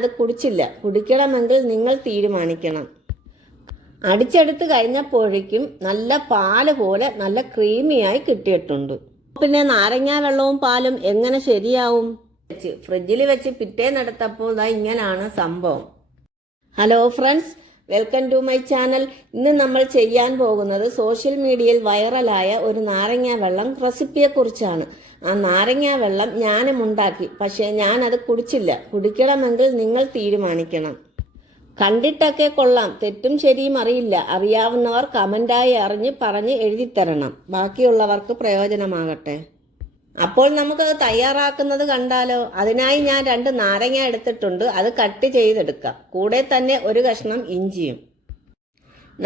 അത് കുടിച്ചില്ല. കുടിക്കണമെങ്കിൽ നിങ്ങൾ തീരുമാനിക്കണം. അടിച്ചെടുത്ത് കഴിഞ്ഞപ്പോഴേക്കും നല്ല പാല് പോലെ നല്ല ക്രീമിയായി കിട്ടിയിട്ടുണ്ട്. പിന്നെ നാരങ്ങാ വെള്ളവും പാലും എങ്ങനെ ശരിയാവും? ഫ്രിഡ്ജിൽ വെച്ച് പിറ്റേന്നെടുത്തപ്പോൾ ഇങ്ങനാണ് സംഭവം. Hello friends, welcome to my channel. ഇന്ന് നമ്മൾ ചെയ്യാൻ പോകുന്നത് സോഷ്യൽ മീഡിയയിൽ വൈറലായ ഒരു നാരങ്ങാ വെള്ളം റെസിപ്പിയെക്കുറിച്ചാണ്. ആ നാരങ്ങാ വെള്ളം ഞാനും ഉണ്ടാക്കി, പക്ഷേ ഞാനത് കുടിച്ചില്ല. കുടിക്കണമെങ്കിൽ നിങ്ങൾ തീരുമാനിക്കണം. കണ്ടിട്ടൊക്കെ കൊള്ളാം, തെറ്റും ശരിയും അറിയില്ല. അറിയാവുന്നവർ കമൻ്റായി പറഞ്ഞ് എഴുതിത്തരണം. ബാക്കിയുള്ളവർക്ക് പ്രയോജനമാകട്ടെ. അപ്പോൾ നമുക്കത് തയ്യാറാക്കുന്നത് കണ്ടാലോ? അതിനായി ഞാൻ 2 നാരങ്ങ എടുത്തിട്ടുണ്ട്. അത് കട്ട് ചെയ്തെടുക്കാം. കൂടെ തന്നെ ഒരു കഷ്ണം ഇഞ്ചിയും.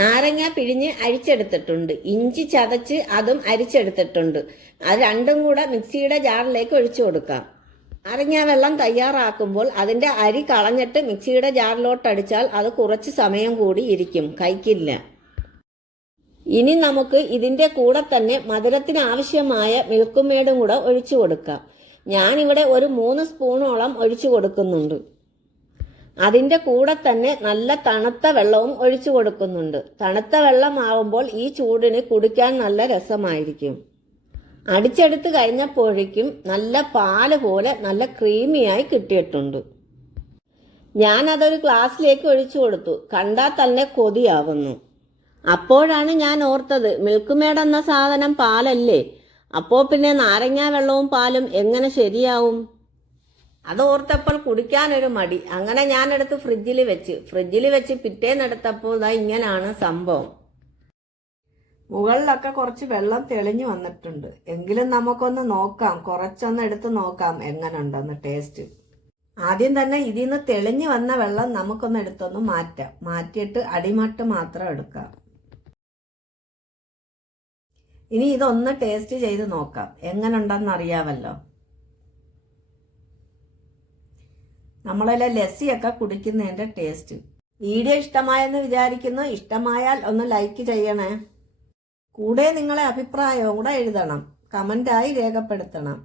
നാരങ്ങ പിഴിഞ്ഞ് അരിച്ചെടുത്തിട്ടുണ്ട്. ഇഞ്ചി ചതച്ച് അതും അരിച്ചെടുത്തിട്ടുണ്ട്. അത് രണ്ടും കൂടെ മിക്സിയുടെ ജാറിലേക്ക് ഒഴിച്ചു കൊടുക്കാം. നാരങ്ങ വെള്ളം തയ്യാറാക്കുമ്പോൾ അതിൻ്റെ അരി കളഞ്ഞിട്ട് മിക്സിയുടെ ജാറിലോട്ട് അടിച്ചാൽ അത് കുറച്ച് സമയം കൂടി ഇരിക്കും, കയ്ക്കില്ല. ഇനി നമുക്ക് ഇതിൻ്റെ കൂടെ തന്നെ മധുരത്തിന് ആവശ്യമായ മിൽക്ക് മേഡും കൂടെ ഒഴിച്ചു കൊടുക്കാം. ഞാനിവിടെ ഒരു 3 സ്പൂണോളം ഒഴിച്ചു കൊടുക്കുന്നുണ്ട്. അതിൻ്റെ കൂടെ തന്നെ നല്ല തണുത്ത വെള്ളവും ഒഴിച്ചു കൊടുക്കുന്നുണ്ട്. തണുത്ത വെള്ളമാവുമ്പോൾ ഈ ചൂടിന് കുടിക്കാൻ നല്ല രസമായിരിക്കും. അടിച്ചെടുത്ത് കഴിഞ്ഞപ്പോഴേക്കും നല്ല പാല് പോലെ നല്ല ക്രീമിയായി കിട്ടിയിട്ടുണ്ട്. ഞാനതൊരു ഗ്ലാസ്സിലേക്ക് ഒഴിച്ചു കൊടുത്തു. കണ്ടാൽ തന്നെ കൊതിയാവുന്നു. അപ്പോഴാണ് ഞാൻ ഓർത്തത്, മിൽക്ക് മേഡ് എന്ന സാധനം പാലല്ലേ? അപ്പോൾ പിന്നെ നാരങ്ങാ വെള്ളവും പാലും എങ്ങനെ ശരിയാവും? അത് ഓർത്തപ്പോൾ കുടിക്കാനൊരു മടി. അങ്ങനെ ഞാനെടുത്ത് ഫ്രിഡ്ജിൽ വെച്ച് പിറ്റേന്നെടുത്തപ്പോൾ ഇങ്ങനാണ് സംഭവം. മുകളിലൊക്കെ കുറച്ച് വെള്ളം തെളിഞ്ഞു വന്നിട്ടുണ്ട്. എങ്കിലും നമുക്കൊന്ന് നോക്കാം, കുറച്ചൊന്ന് എടുത്ത് നോക്കാം എങ്ങനെയുണ്ടെന്ന് ടേസ്റ്റ്. ആദ്യം തന്നെ ഇതിൽ നിന്ന് തെളിഞ്ഞു വന്ന വെള്ളം നമുക്കൊന്ന് എടുത്തൊന്ന് മാറ്റിയിട്ട് അടിമട്ട് മാത്രം എടുക്കാം. ഇനി ഇതൊന്ന് ടേസ്റ്റ് ചെയ്ത് നോക്കാം, എങ്ങനെയുണ്ടെന്ന് അറിയാമല്ലോ. നമ്മളെല്ലാം ലസ്സിയൊക്കെ കുടിക്കുന്നതിൻ്റെ ടേസ്റ്റ്. വീഡിയോ ഇഷ്ടമായെന്ന് വിചാരിക്കുന്നു. ഇഷ്ടമായാൽ ഒന്ന് ലൈക്ക് ചെയ്യണേ. കൂടെ നിങ്ങളെ അഭിപ്രായവും കൂടെ എഴുതണം, കമൻ്റായി രേഖപ്പെടുത്തണം.